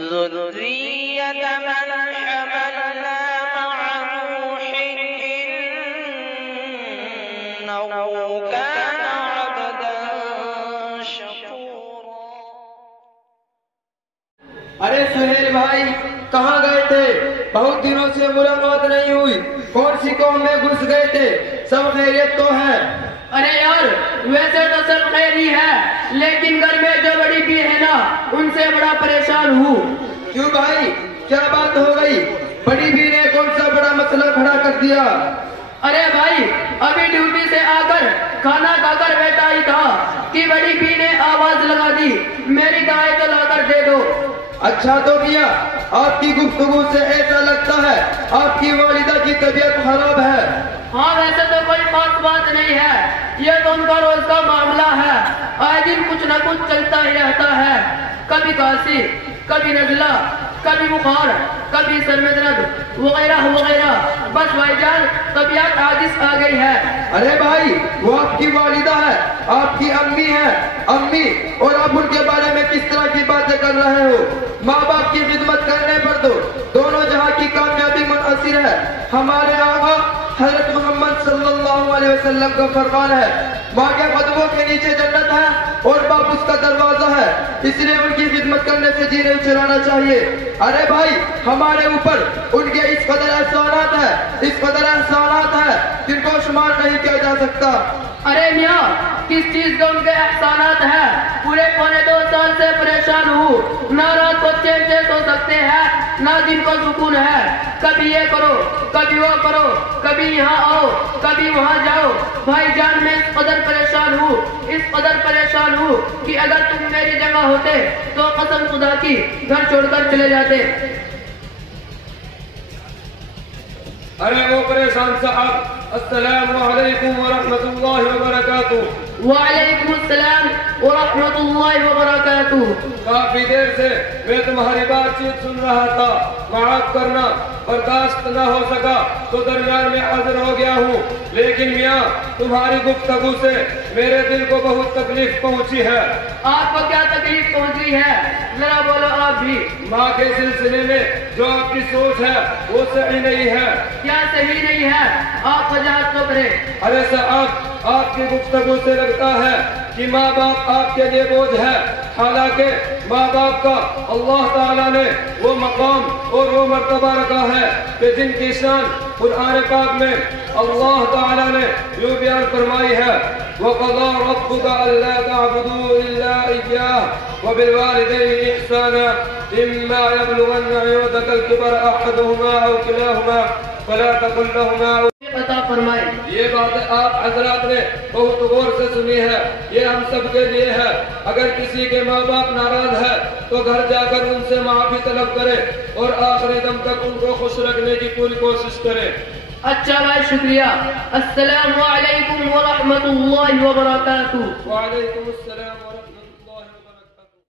ذرية من حملنا مع نوح إنه كان عبدا شكورا۔ ارے سہیل بھائی کہاں گئے تھے؟ بہت دنوں سے ملاقات نہیں ہوئی، کون سی قوم میں گھس گئے تھے؟ سب خیریت تو ہے؟ ارے یار ویسے تو سب خیری ہے، لیکن گھر میں جو بڑی بھی ہے نا ان سے بڑا پریشان ہوں۔ کیوں بھائی کیا بات ہو گئی؟ بڑی بھی نے کون سا بڑا مسئلہ کھڑا کر دیا؟ ارے بھائی ابھی ڈیوٹی سے آ کر کھانا کھا کر بیٹھا ہی تھا کہ بڑی بھی نے آواز لگا دی میری گائے تو لا کر دے دو۔ اچھا تو میاں آپ کی گفتگو سے ایسا لگتا ہے آپ کی والدہ کی طبیعت خراب ہے۔ ہاں ویسے تو کوئی خاص بات نہیں ہے، یہ تو ان کا روز کا معاملہ ہے، آئے دن کچھ نہ کچھ چلتا ہی رہتا ہے، کبھی کھانسی، کبھی نزلہ، کبھی بخار، کبھی سر میں درد وغیرہ وغیرہ۔ بس بھائی جان طبیعت عاجز آ گئی ہے۔ ارے بھائی وہ آپ کی والدہ ہے، آپ کی امی ہے، امی اور آپ ان کے بارے میں کس طرح کی باتیں کر رہے ہو؟ ماں باپ کی خدمت کرنے پر تو دونوں جہاں کی کامیابی منحصر ہے۔ ہمارے آقا حضرت محمد صلی اللہ علیہ وسلم کا فرمان ہے ماں کے قدموں کے نیچے جنت ہے اور باپ اس کا دروازہ ہے، اس لیے ان کی خدمت کرنے سے جی نہیں چلانا چاہیے۔ ارے بھائی ہمارے اوپر ان کے اس قدر احسانات ہیں جن کو شمار نہیں کیا جا سکتا۔ ارے میاں کس چیز کے ان کے احسانات ہیں؟ پورے پونے 2 سال سے پریشان ہوں، نہ رات کو چین سے سو سکتے ہیں نہ دن کو سکون ہے، کبھی یہ کرو کبھی وہ کرو، کبھی یہاں آؤ کبھی وہاں جاؤ۔ بھائی جان میں اس قدر پریشان ہوں کہ اگر تم میری جگہ ہوتے تو قسم خدا کی گھر چھوڑ کر چلے جاتے۔ ارے وہ پریشان صاحب السلام علیکم ورحمۃ اللہ وبرکاتہ۔ وعلیکم السلام ورحمۃ اللہ وبرکاتہ۔ کافی دیر سے میں تمہاری بات چیت سن رہا تھا، معاف کرنا برداشت نہ ہو سکا تو درمیان میں حاضر ہو گیا ہوں، لیکن میاں تمہاری گفتگو سے میرے دل کو بہت تکلیف پہنچی ہے۔ آپ کو کیا تکلیف پہنچی ہے ذرا بولو آپ بھی۔ ماں کے سلسلے میں جو آپ کی سوچ ہے وہ صحیح نہیں ہے۔ کیا صحیح نہیں ہے؟ آپ وضاحت تو کریں۔ ارے صاحب آپ کی گفتگو سے لگتا ہے کہ ماں باپ آپ کے لیے بوجھ ہے، حالانکہ ماں باپ کا اللہ تعالیٰ نے وہ مقام اور وہ مرتبہ رکھا ہے کہ جن کی شان قرآن پاک میں اللہ تعالیٰ نے یوں بیان فرمائی ہے وَقَضَىٰ رَبُّكَ أَلَّا تَعْبُدُوا إِلَّا إِيَّاهُ وَبِالْوَالِدَيْنِ إِحْسَانًا إِمَّا يَبْلُغَنَّ عِندَكَ الْكِبَرَ أَحَدُهُمَا أَوْ كِلَاهُمَا فَلَا تَقُل لَّهُمَا عطا فرمائے۔ یہ باتیں آپ حضرات نے بہت غور سے سنی ہے، یہ ہم سب کے لیے ہے۔ اگر کسی کے ماں باپ ناراض ہے تو گھر جا کر ان سے معافی طلب کرے اور آخری دم تک ان کو خوش رکھنے کی پوری کوشش کرے۔ اچھا بھائی شکریہ۔ السلام علیکم ورحمۃ اللہ وبرکاتہ۔ وعلیکم السلام ورحمۃ اللہ۔